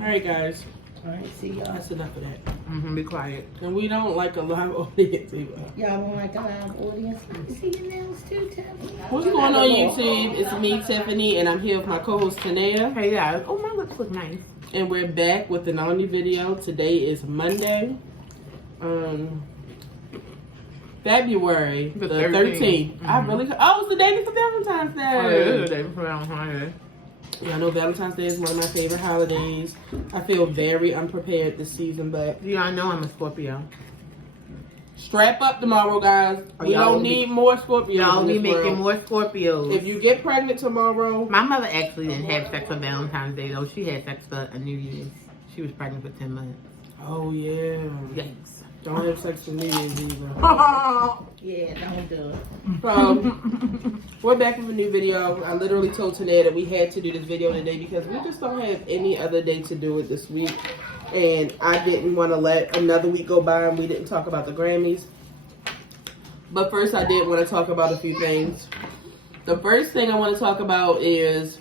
Alright, guys. Alright, see y'all. That's enough of that. Be quiet. And we don't like a live audience either. Y'all don't like a live audience? Let me see your nails too, Tiffany. What's going on YouTube? It's me, Tiffany, and I'm here with my co-host, Tanea. Hey, guys. Oh, my lips look nice. And we're back with an only video. Today is Monday. February the 13th. I really... Oh, it's the day before Valentine's Day. Oh, it is the day before Valentine's Day. Yeah, I know Valentine's Day is one of my favorite holidays. I feel very unprepared this season, but... Yeah, I know I'm a Scorpio. Strap up tomorrow, guys. We don't need more Scorpios. Y'all be making more Scorpios. If you get pregnant tomorrow... My mother actually didn't have sex on Valentine's Day, though. She had sex for a New Year's. She was pregnant for 10 months. Oh, yeah. Yikes. Don't have sex for New Year's either. Yeah, don't do it. So, we're back with a new video. I literally told Tanea that we had to do this video today because we just don't have any other day to do it this week. And I didn't want to let another week go by and we didn't talk about the Grammys. But first, I did want to talk about a few things. The first thing I want to talk about is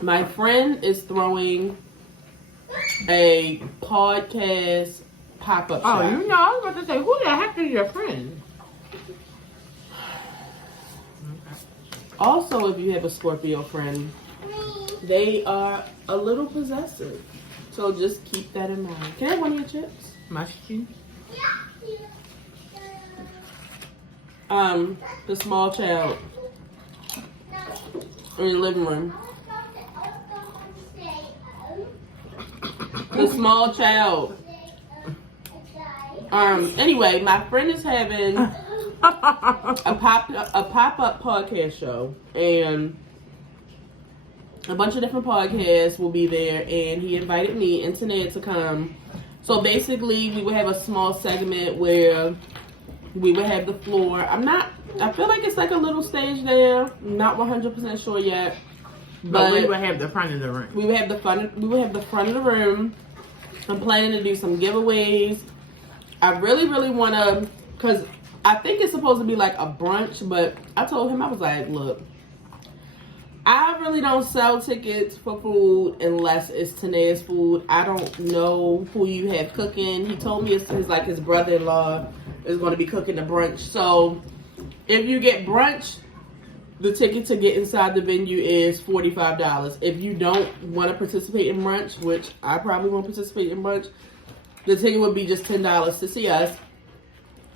my friend is throwing a podcast pop-up shop. Oh, you know, I was about to say, who the heck is your friend? Also, if you have a Scorpio friend, they are a little possessive. So just keep that in mind. Can I have one of your chips? Must you? The small child in the living room. The small child. Anyway, my friend is having a pop-up podcast show, and a bunch of different podcasts will be there, and he invited me and Tanea to come. So basically, we would have a small segment where we would have the floor. I feel like it's like a little stage there. I'm not 100% sure yet. But we would have the front of the room. We would have the front of the room. I'm planning to do some giveaways. I really, really want to, because I think it's supposed to be like a brunch, but I told him, I was like, look, I really don't sell tickets for food unless it's Tanea's food. I don't know who you have cooking. He told me it's his brother-in-law is going to be cooking the brunch. So if you get brunch, the ticket to get inside the venue is $45. If you don't want to participate in brunch, which I probably won't participate in brunch, the ticket would be just $10 to see us.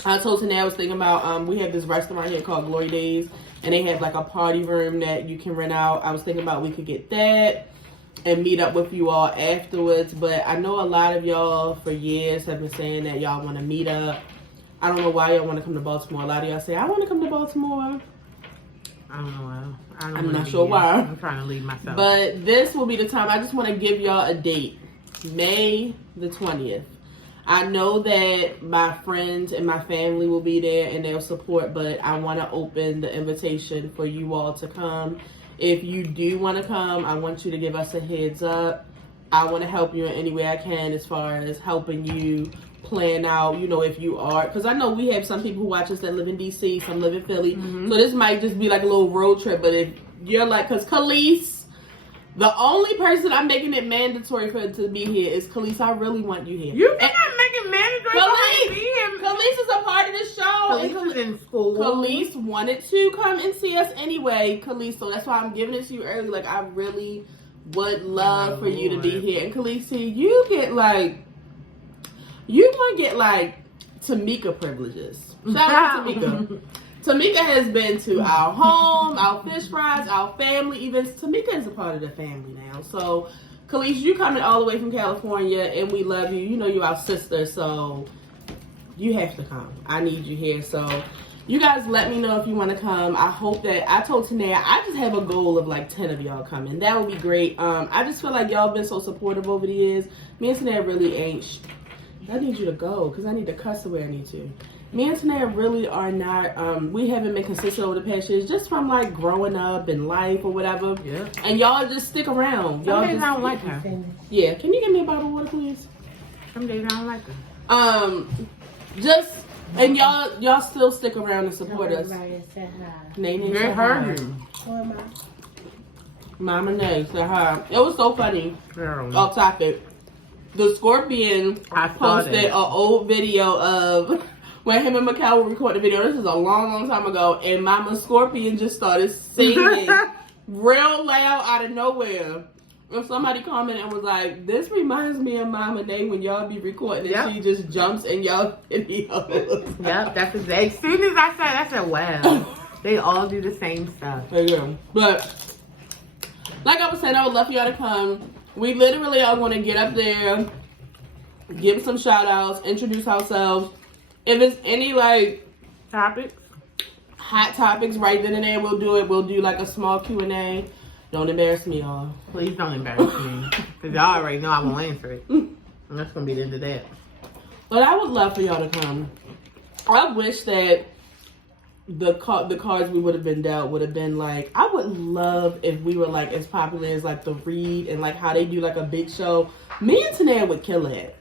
I told Tanea I was thinking about, we have this restaurant here called Glory Days, and they have like a party room that you can rent out. I was thinking about we could get that and meet up with you all afterwards. But I know a lot of y'all for years have been saying that y'all want to meet up. I don't know why y'all want to come to Baltimore. A lot of y'all say, I want to come to Baltimore. I don't know why. I'm not sure why. I'm trying to leave myself. But this will be the time. I just want to give y'all a date. May the 20th. I know that my friends and my family will be there and they'll support, but I want to open the invitation for you all to come. If you do want to come, I want you to give us a heads up. I want to help you in any way I can as far as helping you plan out, if you are, because I know we have some people who watch us that live in DC, some live in Philly, so this might just be like a little road trip, but if you're like, because Khalees, the only person I'm making it mandatory for to be here is Khalees. I really want you here. You're not making mandatory Khalees, to be here. Khalees is a part of the show. Khalees is in school. Khalees wanted to come and see us anyway, Khalees, so that's why I'm giving it to you early. Like, I really would love for you to be here. And Khalees, see, you gonna get like Tamika privileges. Shout out to Tamika. Tamika has been to our home, our fish fries, our family events. Tamika is a part of the family now. So, Khalees, you coming all the way from California, and we love you. You're our sister, so you have to come. I need you here. So, you guys let me know if you want to come. I hope that, I told Tanea, I just have a goal of like 10 of y'all coming. That would be great. I just feel like y'all been so supportive over the years. Me and Tanea really ain't, I need you to go, because I need to cuss the way I need to. Me and Tanea really are not, we haven't been consistent over the past years, just from like growing up in life or whatever. Yeah. And y'all just stick around. Some Y'all days just, I don't like her. Yeah, can you give me a bottle of water, please? Some days I don't like her. Just, and y'all still stick around and support us. Everybody said hi. Nene They said heard hi. you. Who am I? Mama Nay said hi. It was so funny. Girl. Off topic. The Scorpion posted an old video of when him and Mikal were recording the video. This is a long, long time ago. And Mama Scorpion just started singing real loud out of nowhere. And somebody commented and was like, this reminds me of Mama Nay when y'all be recording and she just jumps in y'all videos. Yep, that's exactly. As soon as I said, wow. They all do the same stuff. There you go. But like I was saying, I would love for y'all to come. We literally are going to get up there, give some shout outs, introduce ourselves. If it's any like Topics? hot topics right then and there, we'll do it. We'll do like a small Q&A. Don't embarrass me, y'all. Please don't embarrass me. Because y'all already know I won't answer it. And that's going to be the end of that. But I would love for y'all to come. I wish that the cards we would have been dealt would have been like, I would love if we were like as popular as like the Read and like how they do like a big show. Me and Tanea would kill it.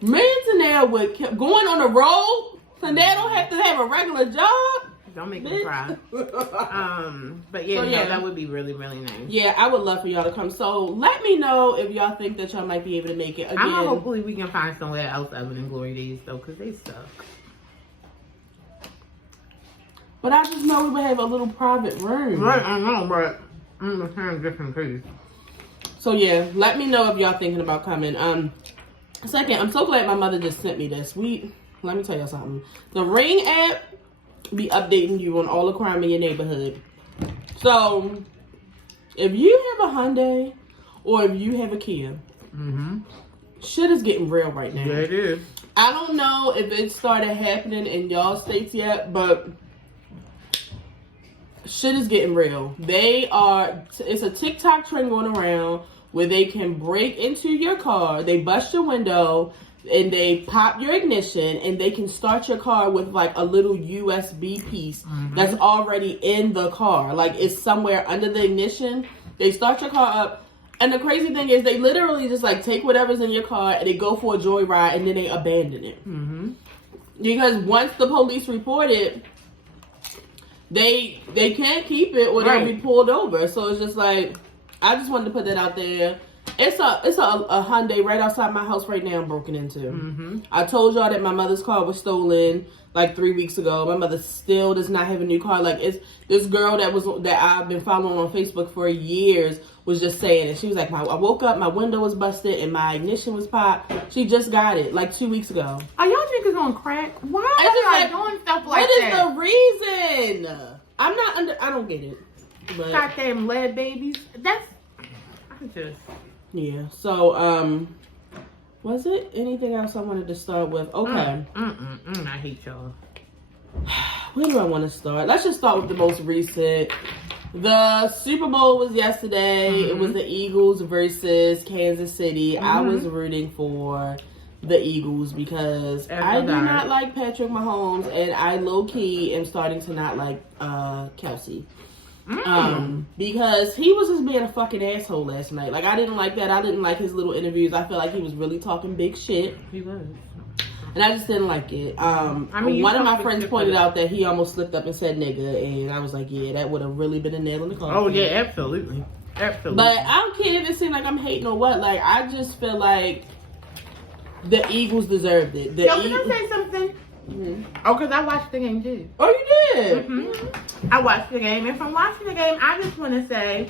Me and Tanea would kill going on the road. Tanea don't have to have a regular job. Don't make me cry. But yeah, So, that would be really, really nice. Yeah, I would love for y'all to come. So let me know if y'all think that y'all might be able to make it. Again, Hopefully we can find somewhere else other than Glory Days though, because they suck. but I just know we would have a little private room. Right, I know, but I'm the same different case. So yeah, let me know if y'all thinking about coming. Second, I'm so glad my mother just sent me this. Let me tell y'all something. The Ring app be updating you on all the crime in your neighborhood. So if you have a Hyundai or if you have a Kia, shit is getting real right now. Yeah, it is. I don't know if it started happening in y'all states yet, but shit is getting real. It's a TikTok trend going around where they can break into your car, they bust your window, and they pop your ignition, and they can start your car with like a little USB piece that's already in the car. Like it's somewhere under the ignition. They start your car up. And the crazy thing is they literally just like take whatever's in your car and they go for a joyride and then they abandon it. Because once the police report it, they can't keep it or they'll be pulled over. So it's just like, I just wanted to put that out there. It's a Hyundai right outside my house right now, broken into. I told y'all that my mother's car was stolen like 3 weeks ago. My mother still does not have a new car. Like it's this girl that I've been following on Facebook for years was just saying it. She was like, I woke up, my window was busted, and my ignition was popped. She just got it like 2 weeks ago. Are y'all niggas on crack? Why are y'all doing stuff like that? What is the reason? I don't get it. But goddamn lead babies. yeah. So was it anything else I wanted to start with? Okay. I hate y'all. Where do I want to start? Let's just start with the most recent. The Super Bowl was yesterday. It was the Eagles versus Kansas City. I was rooting for the Eagles because I do not like Patrick Mahomes, and I low-key am starting to not like Kelsey. Because he was just being a fucking asshole last night. Like, I didn't like that. I didn't like his little interviews. I feel like he was really talking big shit. He was. And I just didn't like it. One of my friends pointed out that he almost slipped up and said nigga, and I was like, yeah, that would have really been a nail in the coffin. Oh, yeah, absolutely. Absolutely. But I don't care if it seems like I'm hating or what. Like, I just feel like the Eagles deserved it. Can I say something? Oh, because I watched the game, too. Oh, you did? I watched the game, and from watching the game, I just want to say,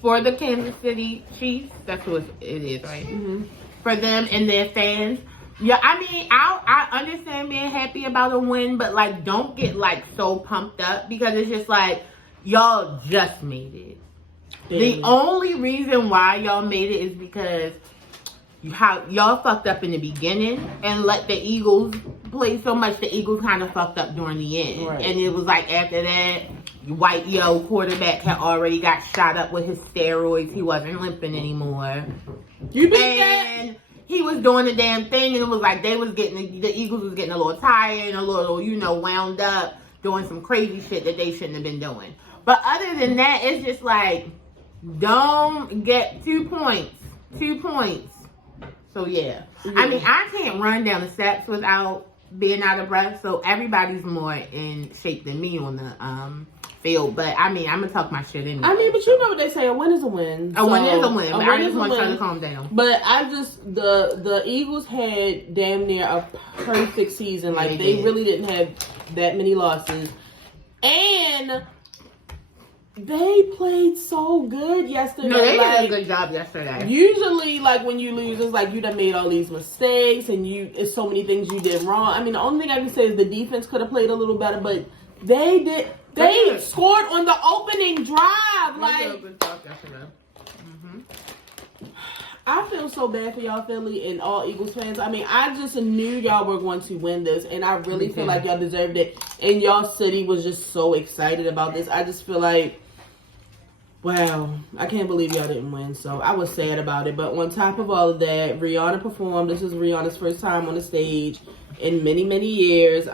for the Kansas City Chiefs, that's who it is, right? For them and their fans, yeah, I mean, I understand being happy about a win, but, like, don't get, like, so pumped up, because it's just like, y'all just made it. The only reason why y'all made it is because y'all fucked up in the beginning and let the Eagles play so much. The Eagles kind of fucked up during the end. Right. And it was like after that, white quarterback had already got shot up with his steroids. He wasn't limping anymore. You beat that? He was doing the damn thing, and it was like the Eagles was getting a little tired and a little, wound up, doing some crazy shit that they shouldn't have been doing. But other than that, it's just like, don't get 2 points. 2 points. So, yeah. I mean, I can't run down the steps without being out of breath. So everybody's more in shape than me on the field. But I mean, I'm gonna talk my shit anyway. I mean, but you know what they say: a win is a win. A win is a win. But I just want win. to calm down. But I just the Eagles had damn near a perfect season. Like they really didn't have that many losses, and they played so good yesterday. No, they like, did a good job yesterday. Usually, like when you lose, it's like you done made all these mistakes, and it's so many things you did wrong. I mean, the only thing I can say is the defense could have played a little better, but they did. They scored on the opening drive. Like, I feel so bad for y'all, Philly, and all Eagles fans. I mean, I just knew y'all were going to win this, and I really feel like y'all deserved it. And y'all city was just so excited about this. I just feel like, wow, I can't believe y'all didn't win. So I was sad about it. But on top of all of that, Rihanna performed. This is Rihanna's first time on the stage in many, many years.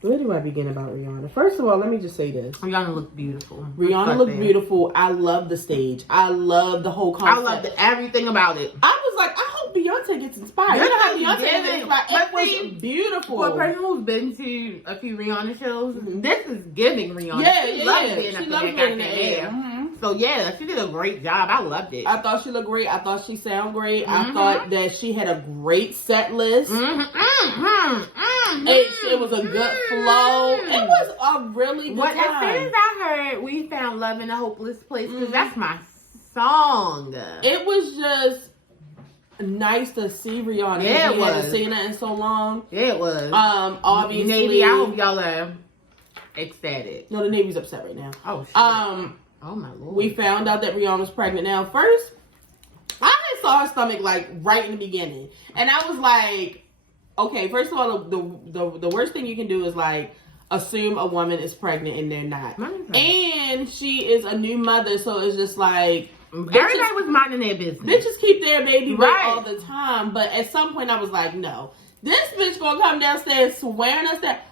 Where do I begin about Rihanna? First of all, let me just say this. Rihanna looked beautiful. Rihanna looked beautiful. I love the stage. I love the whole concept. I loved everything about it. I was like, I hope Beyonce gets inspired. You know how Beyonce gets inspired? It was beautiful. For a person who's been to a few Rihanna shows, this is giving Rihanna. Yeah, she yeah, loves yeah. being She up loves in being in that the air. So yeah, she did a great job. I loved it. I thought she looked great. I thought she sounded great. I thought that she had a great set list. It was a good flow. It was a really good time. As soon as I heard "We Found Love in a Hopeless Place," because that's my song. It was just nice to see Rihanna. Yeah, it we was. hadn't seen her in so long. Yeah, it was. Obviously, Navy, I hope y'all are ecstatic. No, the Navy's upset right now. Oh shit. Oh my lord. We found out that Rihanna was pregnant. Now, first, I saw her stomach like right in the beginning, and I was like, okay. First of all, the worst thing you can do is like assume a woman is pregnant and they're not. And she is a new mother, so it's just like everybody was minding their business. Bitches keep their baby right all the time, but at some point I was like, no, this bitch gonna come downstairs swearing us that.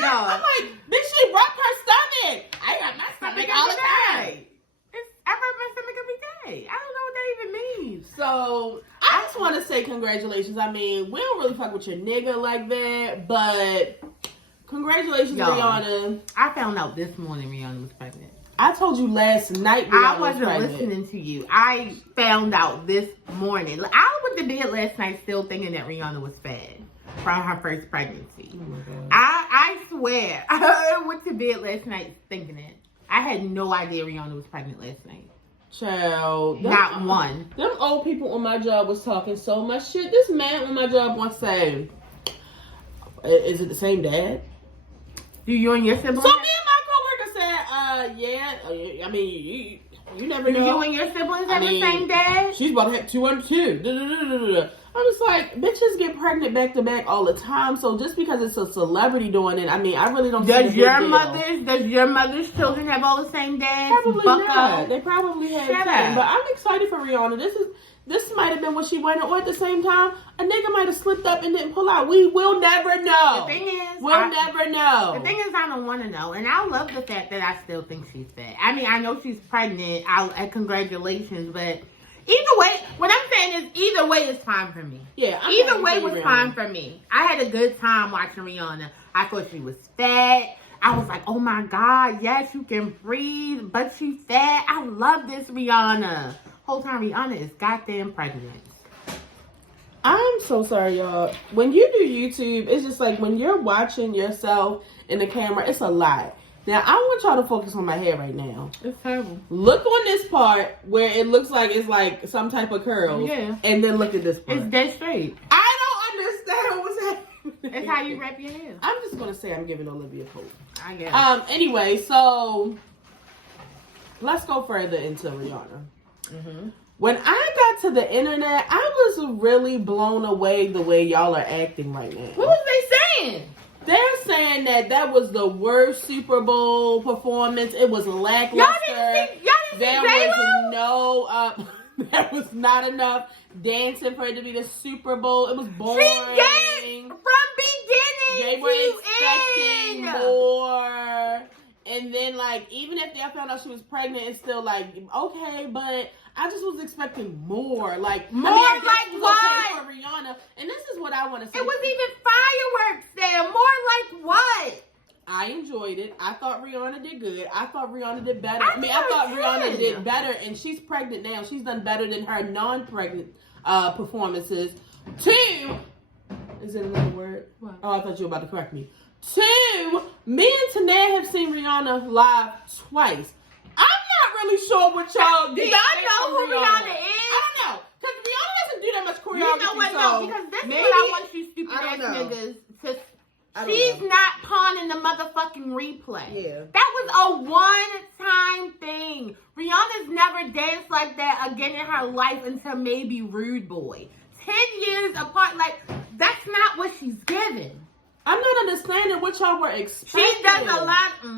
No. I'm like, bitch, she rubbed her stomach. I got my stomach all the time. I rub my stomach every day. I don't know what that even means. So I just want to say congratulations. I mean, we don't really fuck with your nigga like that, but congratulations, Rihanna. I found out this morning Rihanna was pregnant. I told you last night Rihanna I wasn't listening to you. I found out this morning. I went to bed last night still thinking that Rihanna was fat from her first pregnancy. Oh my God. I swear. I went to bed last night thinking it. I had no idea Rihanna was pregnant last night. Child. Not one. Them old people on my job was talking so much shit. This man on my job once said, is it the same dad? Do you and your siblings? So me and my coworker said, yeah. I mean, you never know. Do you and your siblings have the same dad? She's about to have 2 and 2. I'm just like, bitches get pregnant back to back all the time. So just because it's a celebrity doing it, I mean, I really don't. Does your mother's children have all the same dads? Probably not. They probably have 10. But I'm excited for Rihanna. This might have been what she wanted, or at the same time, a nigga might have slipped up and didn't pull out. We will never know. The thing is, we'll never know. The thing is, I don't want to know, and I love the fact that I still think she's fat. I mean, I know she's pregnant. Congratulations, but either way, what I'm saying is, either way is fine for me. Yeah, either way was fine for me. I had a good time watching Rihanna. I thought she was fat. I was like, oh my God, yes, you can breathe, but she's fat. I love this Rihanna. Whole time Rihanna is goddamn pregnant. I'm so sorry, y'all. When you do YouTube, it's just like when you're watching yourself in the camera, it's a lot. Now, I want y'all to focus on my hair right now. It's terrible. Look on this part where it looks like it's like some type of curls. Yeah. And then look at this part. It's dead straight. I don't understand what's happening. It's how you wrap your hair. I'm just going to say I'm giving Olivia hope. I guess. Anyway, so let's go further into Rihanna. Mm-hmm. When I got to the internet, I was really blown away the way y'all are acting right now. What was they saying? They're saying that was the worst Super Bowl performance. It was lackluster. Y'all didn't see there was no, there was not enough dancing for it to be the Super Bowl. It was boring. She danced from beginning They were expecting more. And then, like, even if they found out she was pregnant, it's still like, okay, but I just was expecting more. Like, more I guess like it was what? okay for Rihanna. And this is what I want to say. It was even fireworks there. More like what? I enjoyed it. I thought Rihanna did good. I thought Rihanna did better. I thought did. Rihanna did better, and she's pregnant now. She's done better than her non-pregnant performances. 2, is it another word? What? Oh, I thought you were about to correct me. 2, me and Tanae have seen Rihanna live twice. I'm not really sure what y'all Do y'all know who Rihanna is? I don't know. Because Rihanna doesn't do that much choreography. You know what? No, because this is what I want you stupid ass niggas to. She's not pawning the motherfucking replay. Yeah. That was a one-time thing. Rihanna's never danced like that again in her life until maybe Rude Boy. 10 years apart, like, that's not what she's giving. I'm not understanding what y'all were expecting. She does a lot. Y'all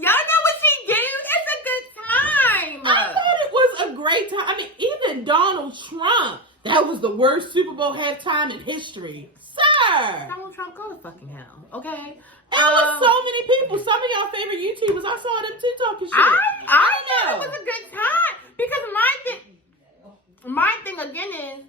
know what she do? It's a good time. I thought it was a great time. I mean, even Donald Trump, that was the worst Super Bowl halftime in history. Sir! Donald Trump, go to fucking hell, okay? It was so many people. Some of y'all favorite YouTubers, I saw them too talking shit. I know it was a good time. Because my thing again is,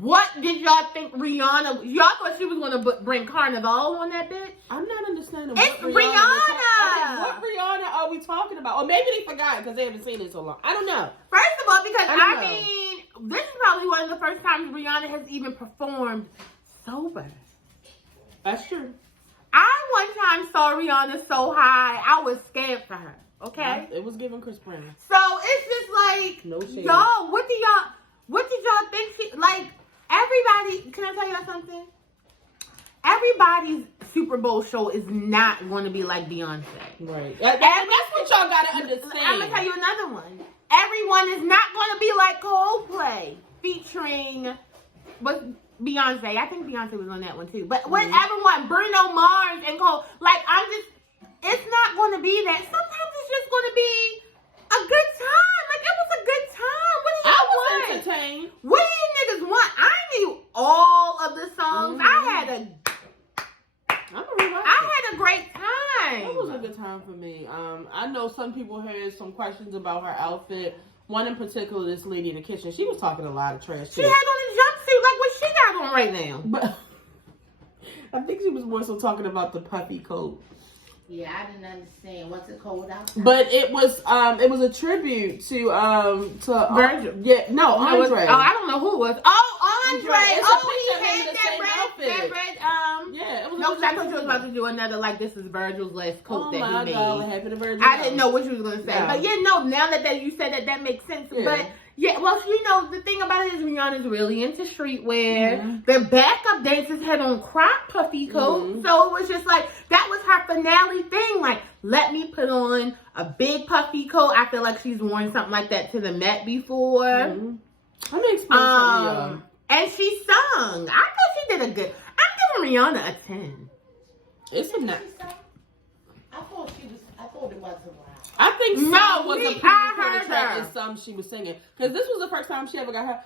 what did y'all think Rihanna? Y'all thought she was gonna bring Carnival on that bitch? I'm not understanding It's what Rihanna. What Rihanna are we talking about? Or maybe they forgot because they haven't seen it so long. I don't know. First of all, because I mean, this is probably one of the first times Rihanna has even performed sober. That's true. I one time saw Rihanna so high, I was scared for her. Okay, It was giving Chris Brown. so it's just like, No shade. y'all, what did y'all think she, like, everybody, can I tell y'all something? Everybody's Super Bowl show is not going to be like Beyonce. Right. That's what y'all gotta understand. I'm gonna tell you another one. Everyone is not going to be like Coldplay featuring Beyonce. I think Beyonce was on that one too. But with everyone, Bruno Mars and Cole, like, it's not going to be that. Sometimes it's just going to be a good time. Like, it was a good time. What do you want? I was entertained. What do you niggas want? I knew all of the songs. I had a great time. It was a good time for me. I know some people had some questions about her outfit. One in particular, this lady in the kitchen, she was talking a lot of trash. She had on a jumpsuit like what she got on right now. But I think she was more so talking about the puffy coat. Yeah, I didn't understand. What's it called out? But it was a tribute to Virgil. Yeah, no, Andre. I don't know who it was. Oh, Andre. It's a Oh, he picture of him in had the same that red. yeah, it was. No, 'cause I thought you was about to do another, like, this is Virgil's last coat that he made. God, what happened to Virgil? I didn't know what you was gonna say, No. but yeah, no. Now that you said that makes sense. Yeah. But yeah, well, you know, the thing about it is Rihanna's really into streetwear. The backup dancers had on crop puffy coats, so it was just like that was her finale thing. Like, let me put on a big puffy coat. I feel like she's worn something like that to the Met before. Let me explain something, y'all. And she sung. I thought she did a good. I'm giving Rihanna a 10. It's a not. I thought it was a while. I think some No, was me, a I pre-recorded heard track her. and some she was singing. Because this was the first time she ever got her.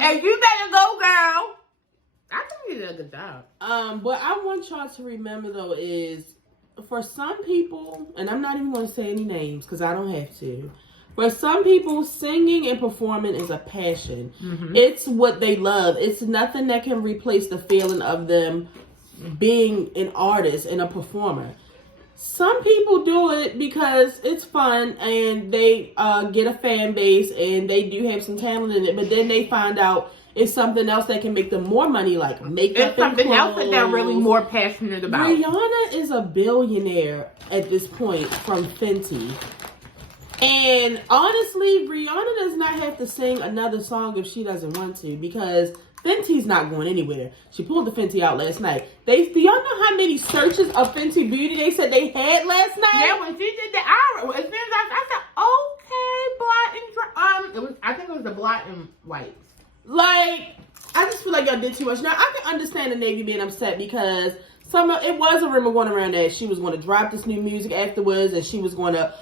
And you better go, girl. I think you did a good job. What I want y'all to remember though is, for some people, and I'm not even going to say any names because I don't have to. For some people, singing and performing is a passion. It's what they love. It's nothing that can replace the feeling of them being an artist and a performer. Some people do it because it's fun and they get a fan base and they do have some talent in it, but then they find out it's something else that can make them more money, like makeup. It's something else that they're really more passionate about. Rihanna is a billionaire at this point from Fenty. And honestly, Rihanna does not have to sing another song if she doesn't want to, because Fenty's not going anywhere. She pulled the Fenty out last night. Do y'all know how many searches of Fenty Beauty they said they had last night? Yeah, when she did the hour, as soon as I said, okay, blot and I think it was the blot and whites. Like, I just feel like y'all did too much. Now, I can understand the Navy being upset because it was a rumor going around that she was going to drop this new music afterwards and she was going to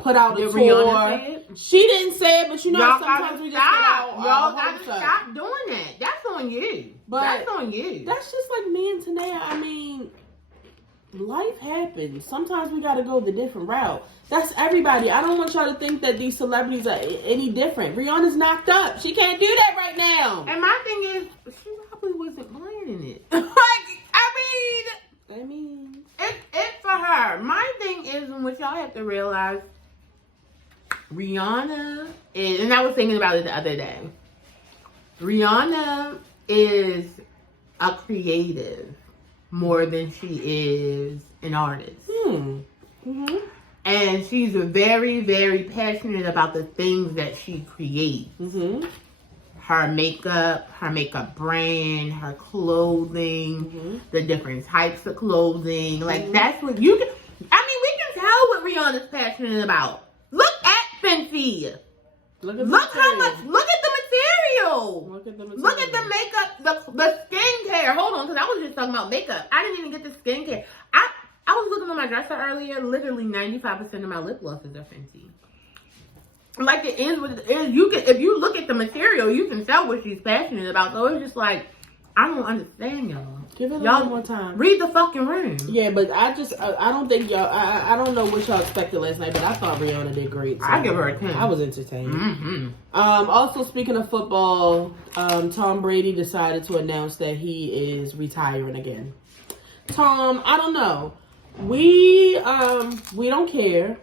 put out a tour. Rihanna say it? She didn't say it, but you know, Y'all sometimes we just stop. get Y'all gotta stop doing that. That's on you. But that's on you. That's just like me and Tanea. I mean, life happens. Sometimes we gotta go the different route. That's everybody. I don't want y'all to think that these celebrities are any different. Rihanna's knocked up. She can't do that right now. And my thing is, she probably wasn't planning it. I mean, it's for her. My thing is, what y'all have to realize, Rihanna is, and I was thinking about it the other day. Rihanna is a creative more than she is an artist. Mm-hmm. And she's very, very passionate about the things that she creates. Mm-hmm. Her makeup brand, her clothing, the different types of clothing. Like, that's what you can... I mean, we can tell what Rihanna's passionate about. Look at Fenty. Look how much... Look at the material. Look at the makeup, the skincare. Hold on, because I was just talking about makeup. I didn't even get the skincare. I was looking at my dresser earlier. Literally 95% of my lip glosses are Fenty. Like, it is what it is. You can, if you look at the material, you can tell what she's passionate about. So it's just like, I don't understand y'all. Give it a y'all little more time. Read the fucking room. Yeah, but I don't think y'all. I don't know what y'all expected last night, but I thought Rihanna did great. So I give her a 10. I was entertained. Also, speaking of football, Tom Brady decided to announce that he is retiring again. Tom, I don't know. We don't care.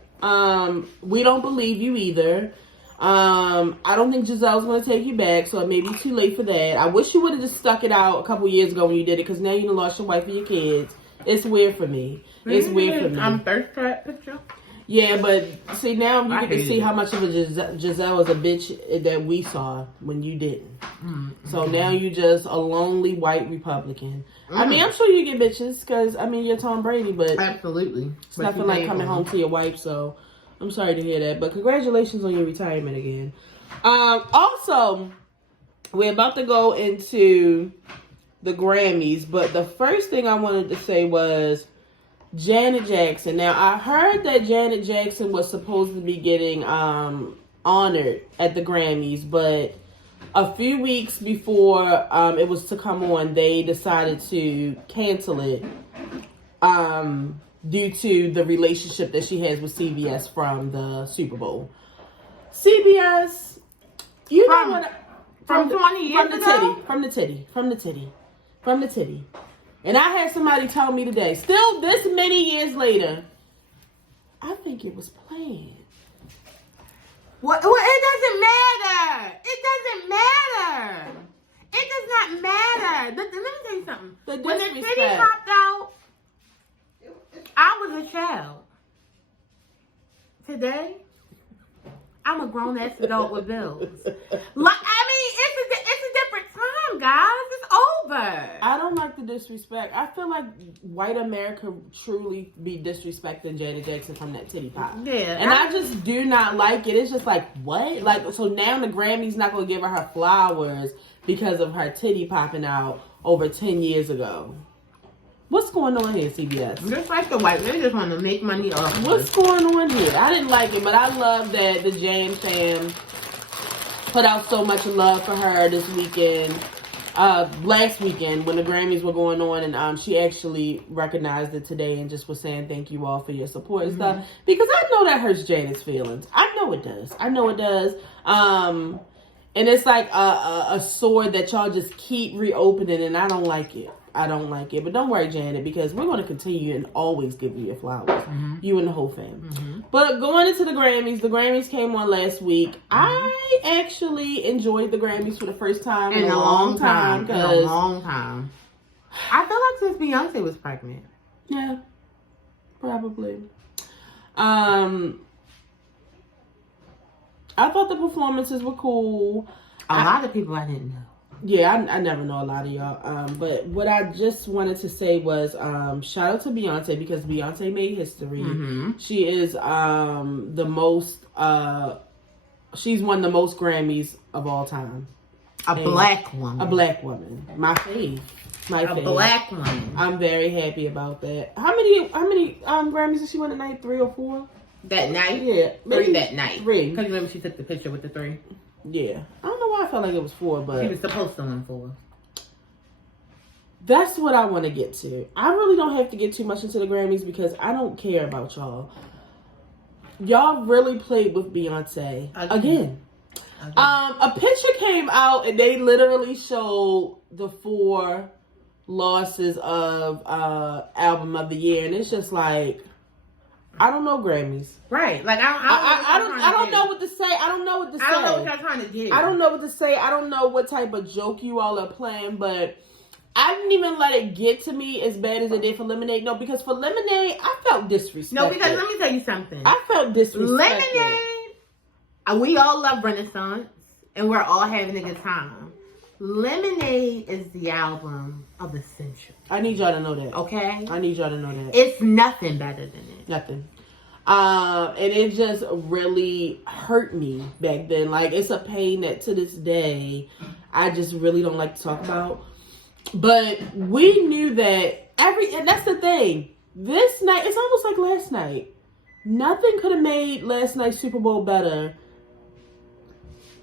We don't believe you either. I don't think Gisele's going to take you back, so it may be too late for that. I wish you would have just stuck it out a couple years ago when you did it, because now you done lost your wife and your kids. It's weird for me. It's weird for me. I'm thirst trap picture. Yeah, but see, now you can see how much of a Giselle is a bitch that we saw when you didn't. So now you just a lonely white Republican. I mean, I'm sure you get bitches because, I mean, you're Tom Brady, but absolutely, it's nothing like coming home to your wife, so I'm sorry to hear that. But congratulations on your retirement again. Also, we're about to go into the Grammys, but the first thing I wanted to say was Janet Jackson. Now, I heard that Janet Jackson was supposed to be getting honored at the Grammys, but a few weeks before it was to come on, they decided to cancel it due to the relationship that she has with CBS from the Super Bowl. CBS, you know what? From 20 years ago? From the titty. And I had somebody tell me today, still this many years later, I think it was planned. Well, it doesn't matter. It doesn't matter. It does not matter. Let me tell you something. When the titty popped out, I was a child. Today, I'm a grown-ass adult with bills. Like, I mean, it's a different time, guys. It's over. I don't like the disrespect. I feel like white America truly be disrespecting Janet Jackson from that titty pop. Yeah. And I just do not like it. It's just like, what? Like, so now the Grammys not going to give her flowers because of her titty popping out over 10 years ago. What's going on here, CBS? Just like the white, they just want to make money off. What's going on here? I didn't like it, but I love that the Jam fam put out so much love for her this weekend. Last weekend when the Grammys were going on, and she actually recognized it today and just was saying thank you all for your support and stuff, because I know that hurts Janet's feelings. I know it does. And it's like a sword that y'all just keep reopening, and I don't like it. But don't worry, Janet, because we're going to continue and always give you your flowers. You and the whole fam. But going into the Grammys came on last week. I actually enjoyed the Grammys for the first time in a long time. I feel like since Beyonce was pregnant. Yeah, probably. I thought the performances were cool. A lot of people I didn't know. Yeah, I never know a lot of y'all. But what I just wanted to say was shout out to Beyonce, because Beyonce made history. She is the most she's won the most Grammys of all time. A black woman. My fave. A black woman. I'm very happy about that. How many Grammys did she win tonight? 3 or 4? That night? Yeah. 3 that night. 3. Because remember she took the picture with the 3? Yeah. I don't know why I felt like it was 4, but she was supposed to win 4. that's what I want to get to. I really don't have to get too much into the Grammys because I don't care about y'all. Y'all really played with Beyonce again. A picture came out and they literally showed the 4 losses of album of the year, and it's just like, I don't know Grammys. Right. Like I don't know what to say. I don't know what to say. I don't know what y'all trying to do. I don't know what to say. I don't know what type of joke you all are playing, but I didn't even let it get to me as bad as it did for Lemonade. No, because for Lemonade, I felt disrespected. No, because let me tell you something. I felt disrespected. Lemonade, we all love Renaissance, and we're all having a good time. Lemonade is the album of the century. I need y'all to know that. Okay? I need y'all to know that. It's nothing better than it. Nothing. And it just really hurt me back then. Like, it's a pain that to this day, I just really don't like to talk about. But we knew that and that's the thing. This night, it's almost like last night. Nothing could have made last night's Super Bowl better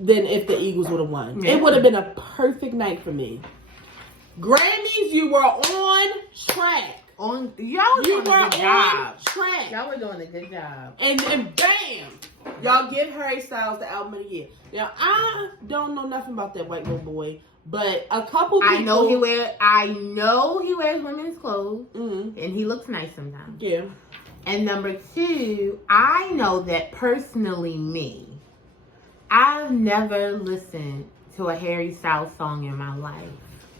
than if the Eagles would have won. Yeah. It would have been a perfect night for me. Grammys, you were on track. Y'all were doing a good job. Track. Y'all were doing a good job. And bam, y'all give Harry Styles the album of the year. Now, I don't know nothing about that white little boy, but a couple people... I know he wears women's clothes, and he looks nice sometimes. Yeah. And number 2, I know that personally me, I've never listened to a Harry Styles song in my life.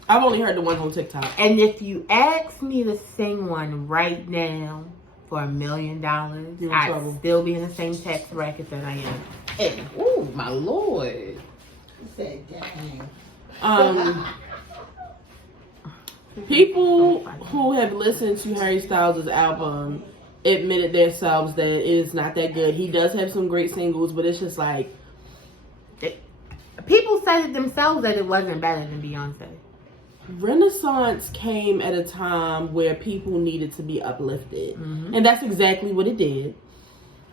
I've only heard the ones on TikTok. And if you ask me to sing one right now for $1 million, I'd still be in the same tax bracket that I am. And, oh my Lord. Said that. People who have listened to Harry Styles' album admitted themselves that it is not that good. He does have some great singles, but it's just like... People said it themselves that it wasn't better than Beyonce. Renaissance came at a time where people needed to be uplifted. And that's exactly what it did.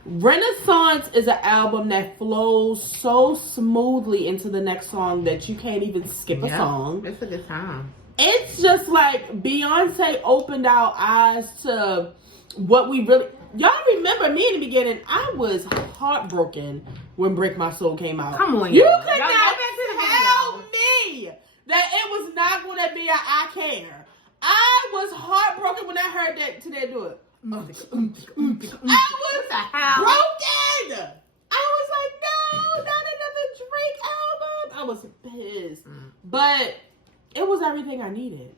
Renaissance is an album that flows so smoothly into the next song that you can't even skip a song. It's a good time. It's just like Beyonce opened our eyes to what we really... Y'all remember me in the beginning, I was heartbroken when Break My Soul came out. Come on, you could not tell me that it was not going to be a I Care. I was heartbroken when I heard that Today Do It. I was broken. I was like, no, not another Drake album. I was pissed. But it was everything I needed.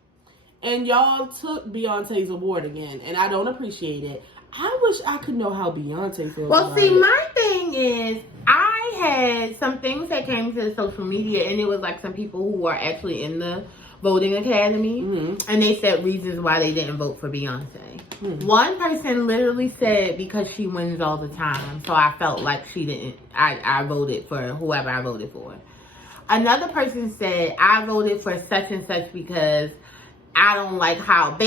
And y'all took Beyonce's award again, and I don't appreciate it. I wish I could know how Beyonce feels. Well, see, my thing is, I had some things that came to the social media, and it was like some people who are actually in the voting academy, and they said reasons why they didn't vote for Beyonce. One person literally said because she wins all the time, so I felt like she didn't. I voted for whoever I voted for. Another person said I voted for such and such because I don't like how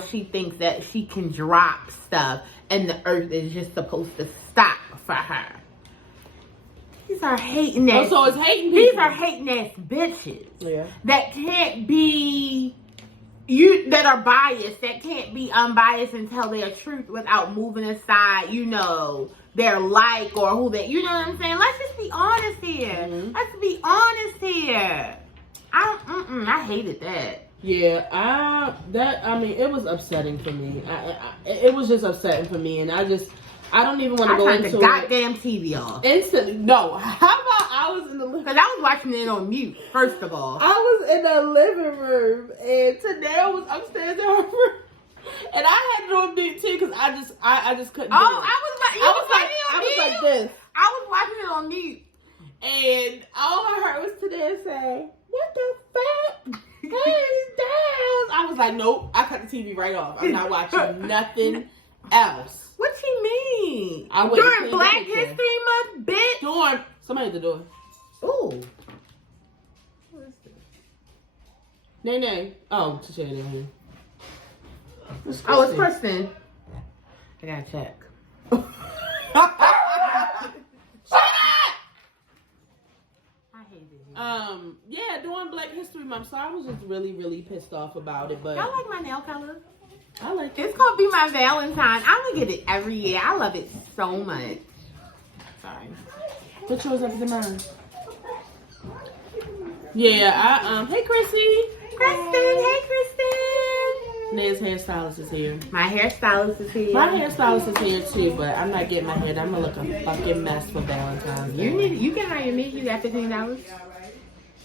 she thinks that she can drop stuff and the earth is just supposed to stop for her. These are hating ass. Oh, so it's hating people. These are hating ass bitches. Yeah. That can't be that are biased, that can't be unbiased and tell their truth without moving aside, their like or who they, you know what I'm saying? Let's just be honest here. Let's be honest here. I hated that. Yeah, it was upsetting for me. It was just upsetting for me, and I don't even want to go into the goddamn TV off. Instantly. No. How about I was in the living room? Because I was watching it on mute, first of all. I was in the living room, and Tanel was upstairs in her room. And I had it on mute, too, because I just couldn't do it. I was like this. I was watching it on mute. And all I heard was Tanel say, "What the fuck? Hands down." I was like, nope, I cut the TV right off. I'm not watching nothing else. What you mean? During Black History Month, bitch? Somebody at the door. Ooh. What is this? Nay. Oh, to share it in here. It's Kristen. I gotta check. Yeah, during on Black History Month, so I was just really, really pissed off about it. But Y'all like my nail color? I like it. It's gonna be my Valentine. I'm gonna get it every year. I love it so much. Sorry. Put yours up to mine. Yeah, hey Chrissy. Kristen, hey Kristen. Ned's hairstylist is here. My hairstylist is here. My hairstylist is here too, but I'm not getting my hair done. I'm gonna look a fucking mess for Valentine's Day. You can hire me. You got $15.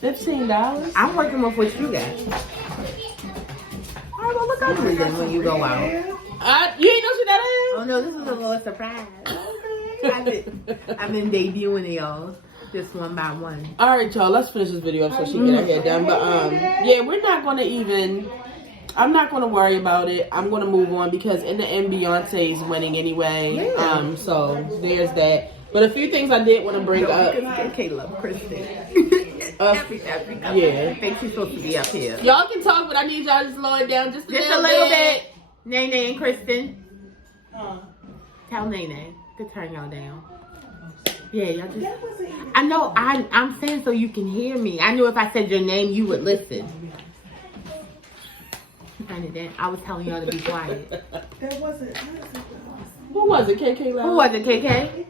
$15? I'm working with what you got. Oh, well, look ugly then when you go out. You ain't know who that is? Oh no, this was a little surprise. I've been debuting y'all just one by one. All right, y'all. Let's finish this video up so she can get her hair done. But yeah, we're not gonna even. I'm not gonna worry about it. I'm gonna move on because in the end, Beyonce's winning anyway. Yeah. So there's that. But a few things I did want to bring up. Caleb, Kristen. Yeah. I think she's supposed to be up here. Y'all can talk, but I need y'all to slow it down just a little bit. Nene and Kristen. Tell Nene to turn y'all down. Yeah, y'all just. I know. I'm saying so you can hear me. I knew if I said your name, you would listen. Turn it down. I was telling y'all to be quiet. That wasn't. Who was it? KK Loud? Who was it, KK?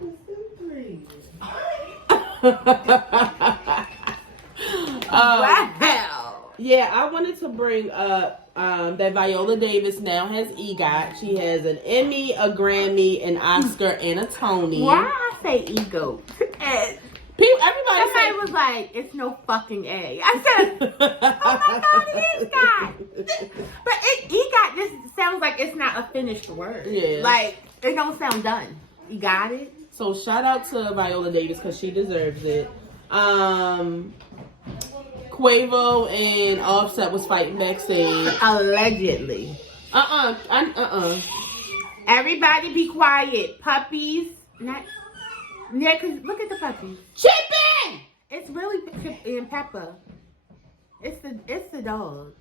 Wow. Yeah, I wanted to bring up that Viola Davis now has EGOT. She has an Emmy, a Grammy, an Oscar, and a Tony. Why I say ego? Everybody was like, it's no fucking A. I said, oh my God, it is God. But EGOT just sounds like it's not a finished word. Yeah. Like, it don't sound done. You got it? So shout out to Viola Davis because she deserves it. Quavo and Offset was fighting backstage. Allegedly. Everybody be quiet. Puppies. Not. Yeah, cause look at the puppies. Chippin'! It's really Chip and Peppa. It's the dog.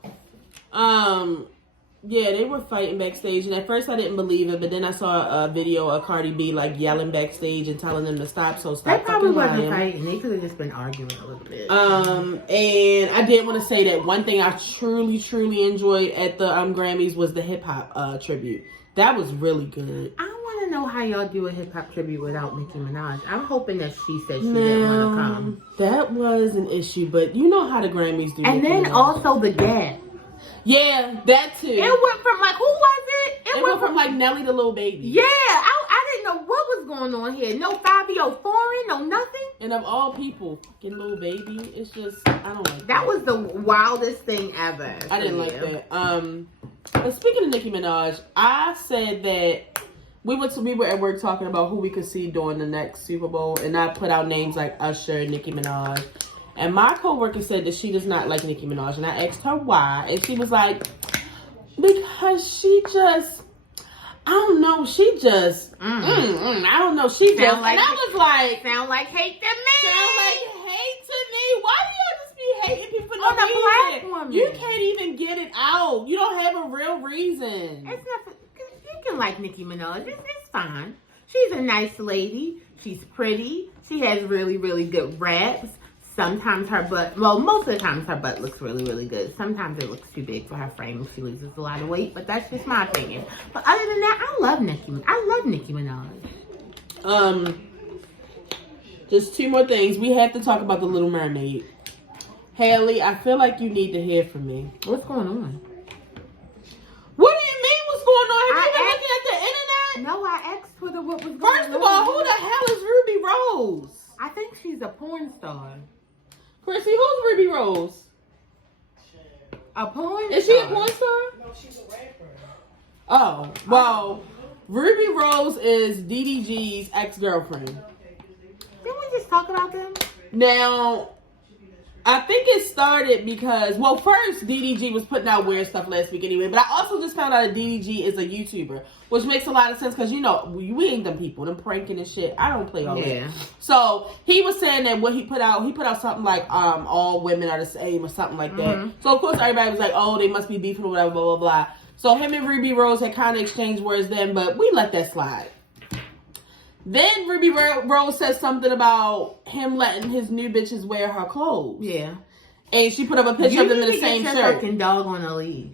Yeah, they were fighting backstage, and at first I didn't believe it, but then I saw a video of Cardi B like yelling backstage and telling them to stop. So stop. They probably fucking wasn't lying. fighting. They could have just been arguing a little bit. And I did want to say that one thing I truly enjoyed at the Grammys was the hip hop tribute. That was really good. I want to know how y'all do a hip hop tribute without Nicki Minaj. I'm hoping that she said she didn't want to come. That was an issue, but you know how the Grammys do. And Nicki then Minaj. also the Gap. Yeah, that too. It went from like, who was it? It went from like Nelly the Little Baby. Yeah, I didn't know what was going on here. No Fabio Foreign, no nothing. And of all people, fucking Little Baby, it's just, I don't like that. That was the wildest thing ever. I didn't like that. But speaking of Nicki Minaj, I said that we were at work talking about who we could see during the next Super Bowl, and I put out names like Usher and Nicki Minaj. And my coworker said that she does not like Nicki Minaj, and I asked her why, and she was like, because she just, I don't know, she just, I don't know, she just, like, and I was like, sound like hate to me. sound like hate to me. Why do y'all just be hating people for no On the reason? platform. You can't even get it out. You don't have a real reason. It's nothing. You can like Nicki Minaj. It's fine. She's a nice lady. She's pretty. She has really, really good raps. Sometimes her butt, well, most of the times her butt looks really, really good. Sometimes it looks too big for her frame and she loses a lot of weight, but that's just my opinion. But other than that, I love Nicki Minaj. Just two more things. We have to talk about the Little Mermaid. Halle, I feel like you need to hear from me. What's going on? What do you mean what's going on? Have you been looking at the internet? No, I asked Twitter what was going on. First of all, who the hell is Ruby Rose? I think she's a porn star. Chrissy, who's Ruby Rose? A porn Is she a porn star? No, she's a rapper. Oh, well, Ruby Rose is DDG's ex-girlfriend. Didn't we just talk about them? Now, I think it started because, well, first DDG was putting out weird stuff last week anyway, but I also just found out that DDG is a YouTuber, which makes a lot of sense because, you know, we ain't them people, them pranking and shit. I don't play all that. So he was saying that what he put out something like all women are the same or something like that. So of course everybody was like, oh, they must be beefing or whatever, blah, blah, blah. So him and Ruby Rose had kind of exchanged words then, but we let that slide. Then Ruby Rose says something about him letting his new bitches wear her clothes. Yeah. And she put up a picture of them in the same You need to get shirt. your fucking dog on a leash.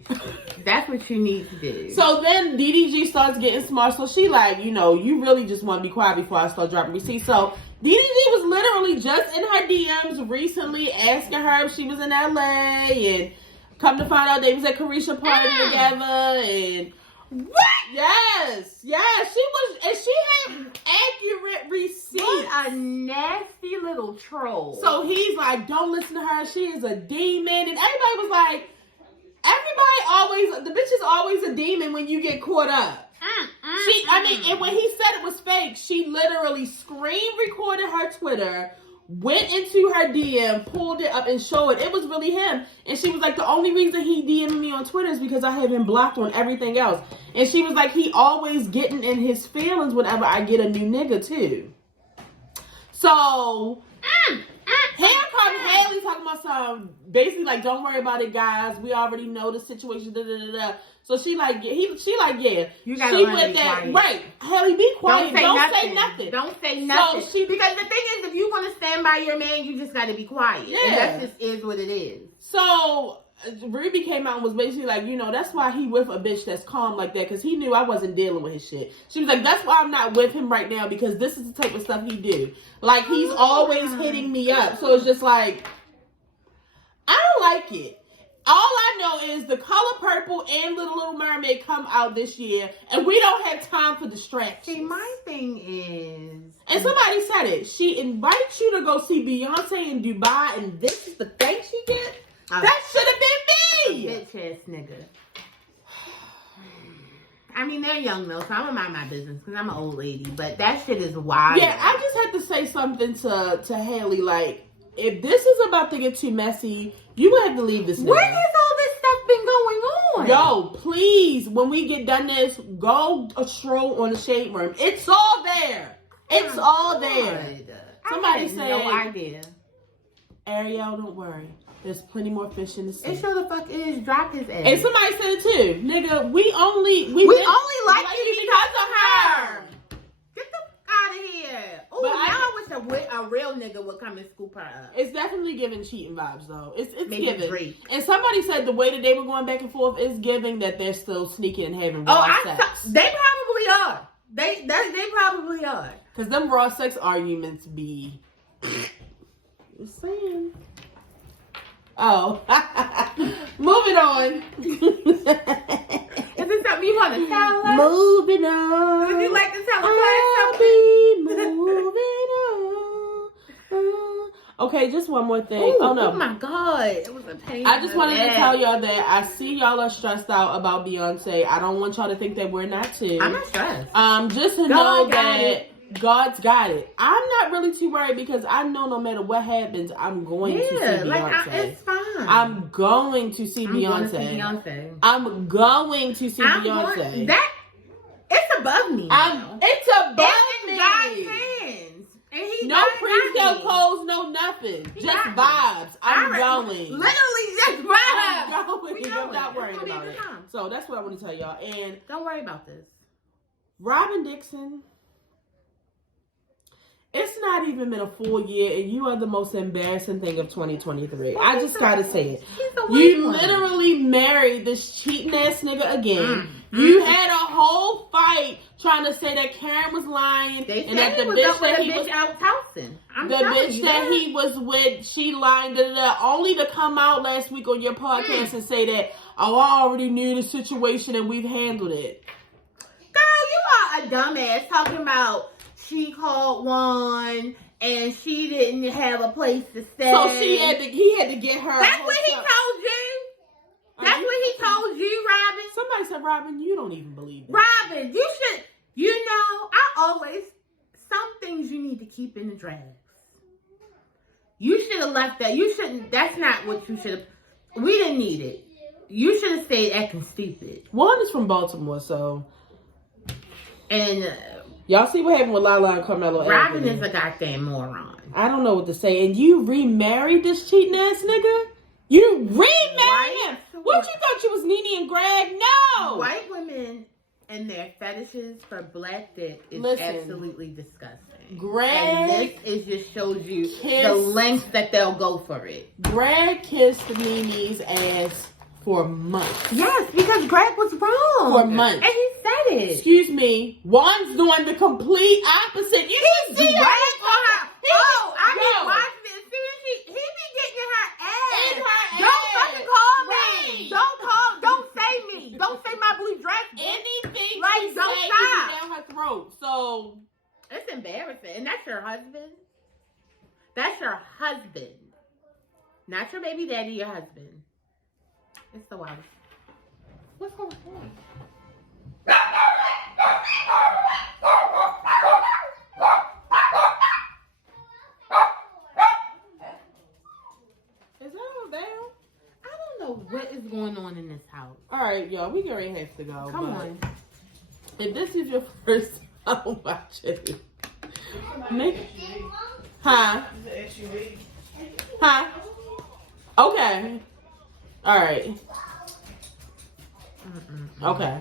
That's what you need to do. So then DDG starts getting smart. So she like, you know, you really just want to be quiet before I start dropping receipts. So DDG was literally just in her DMs recently asking her if she was in LA, and come to find out they was at Carisha party together. And what? Yes, she was, and she had accurate receipts. What a nasty little troll. So he's like, don't listen to her. She is a demon. And everybody was like, the bitch is always a demon when you get caught up. And when he said it was fake, she literally screen recorded her Twitter, went into her DM, pulled it up and showed it. It was really him. And she was like, the only reason he DM'd me on Twitter is because I have him blocked on everything else. And she was like, he always getting in his feelings whenever I get a new nigga too. So here comes Halle talking about some, basically like, don't worry about it, guys. We already know the situation. So she like, yeah. You gotta she learn to be quiet. Right. Halle, be quiet. Don't say nothing. Don't say nothing. So because the thing is, if you want to stand by your man, you just got to be quiet. Yeah. And that just is what it is. So Ruby came out and was basically like, you know, that's why he with a bitch that's calm like that, because he knew I wasn't dealing with his shit. She was like, that's why I'm not with him right now, because this is the type of stuff he do. Like, he's always hitting me up. So it's just like, I don't like it. All I know is The Color Purple and Little Mermaid come out this year, and we don't have time for distractions. See, my thing is... And somebody said it. She invites you to go see Beyonce in Dubai, and this is the thanks you get? That should have been me! Bitch ass nigga. I mean, they're young though, so I'm gonna mind my business because I'm an old lady, but that shit is wild. Yeah, I just had to say something to Halle, like, if this is about to get too messy, you would have to leave this nigga. Where has all this stuff been going on? Yo, please, when we get done this, go a stroll on the Shade Room. It's all there. It's all there. Somebody say, no idea. Ariel, don't worry. There's plenty more fish in the sea. It sure the fuck is. Drop his ass. And somebody said it too. Nigga, we only like you because of her. Get the fuck out of here. Oh, now I wish a real nigga would come and scoop her up. It's definitely giving cheating vibes though. It's Maybe giving. Drake. And somebody said the way that they were going back and forth is giving that they're still sneaking and having raw sex. They probably are. They probably are. Because them raw sex arguments be... Just saying. Oh. Moving on. Is it something you want to tell us? Moving on. Would you like to tell us I'll something? be moving on. Okay, just one more thing. Ooh, oh no. Oh my God. It was a pain. I just wanted to tell y'all that I see y'all are stressed out about Beyonce. I don't want y'all to think that we're not too. I'm not stressed. Just to know that God's got it. I'm not really too worried because I know no matter what happens, I'm going to see Beyonce. It's fine. I'm going to see Beyonce. I'm going to see Beyonce. It's above me. It's above me. God's hands. And he no pre-sale codes, no nothing. Just vibes. I'm going. Literally just vibes. I'm going. I'm not worried about it. So that's what I want to tell y'all. And don't worry about this. Robin Dixon. It's not even been a full year, and you are the most embarrassing thing of 2023. I just gotta say it. You literally married this cheating ass nigga again. You had a whole fight trying to say that Karen was lying, and that the bitch that he was out housing. The bitch that he was with, she lied. Only to come out last week on your podcast and say that, oh, I already knew the situation and we've handled it. Girl, you are a dumbass talking about. She called one, and she didn't have a place to stay. So he had to get her. That's what he told you. That's what he told you, Robin. Somebody said, Robin, you don't even believe that. Robin, you should. You know, some things you need to keep in the drafts. You should have left that. You shouldn't. That's not what you should have. We didn't need it. You should have stayed acting stupid. One is from Baltimore, so. And. Y'all see what happened with Lala and Carmelo Robin Anthony. is a goddamn moron. I don't know what to say. And you remarried this cheating ass nigga? You remarried him? What, you thought you was Nene and Greg? No! White women and their fetishes for black dick is Listen. absolutely disgusting. Greg And this is just shows you the kissed- lengths that they'll go for it. Greg kissed Mimi's ass for months. Yes, because Greg was wrong. For months. And he said it. Excuse me. Juan's doing the complete opposite. You should see Greg her. on her. Oh, I Yo. been watching it. Seriously, he be getting in her ass. In her Don't ass. fucking call Right. me. Don't say me. Don't say my blue dress. Anything Like, you don't say stop. is down her throat. So It's embarrassing. And that's your husband? That's your husband. Not your baby daddy, your husband. It's so wild. What's going on? is that all down? I don't know what is going on in this house. All right, y'all. We already have to go. Come but on. If this is your first time watching, huh? Huh? Okay. All right. Okay.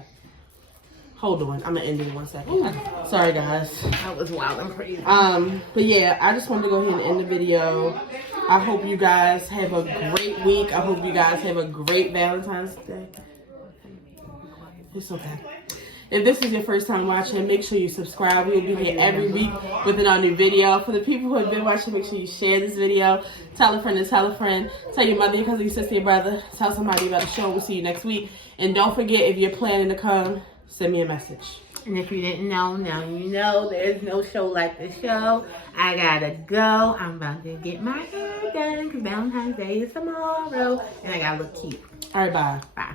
Hold on. I'm gonna end it in 1 second. Sorry, guys. That was wild and crazy. But yeah, I just wanted to go ahead and end the video. I hope you guys have a great week. I hope you guys have a great Valentine's Day. It's okay. If this is your first time watching, make sure you subscribe. We'll be here every week with a new video. For the people who have been watching, make sure you share this video. Tell a friend to tell a friend. Tell your mother, your cousin, your sister, your brother. Tell somebody about the show. We'll see you next week. And don't forget, if you're planning to come, send me a message. And if you didn't know, now you know. There's no show like this show. I gotta go. I'm about to get my hair done because Valentine's Day is tomorrow. And I gotta look cute. All right, bye. Bye.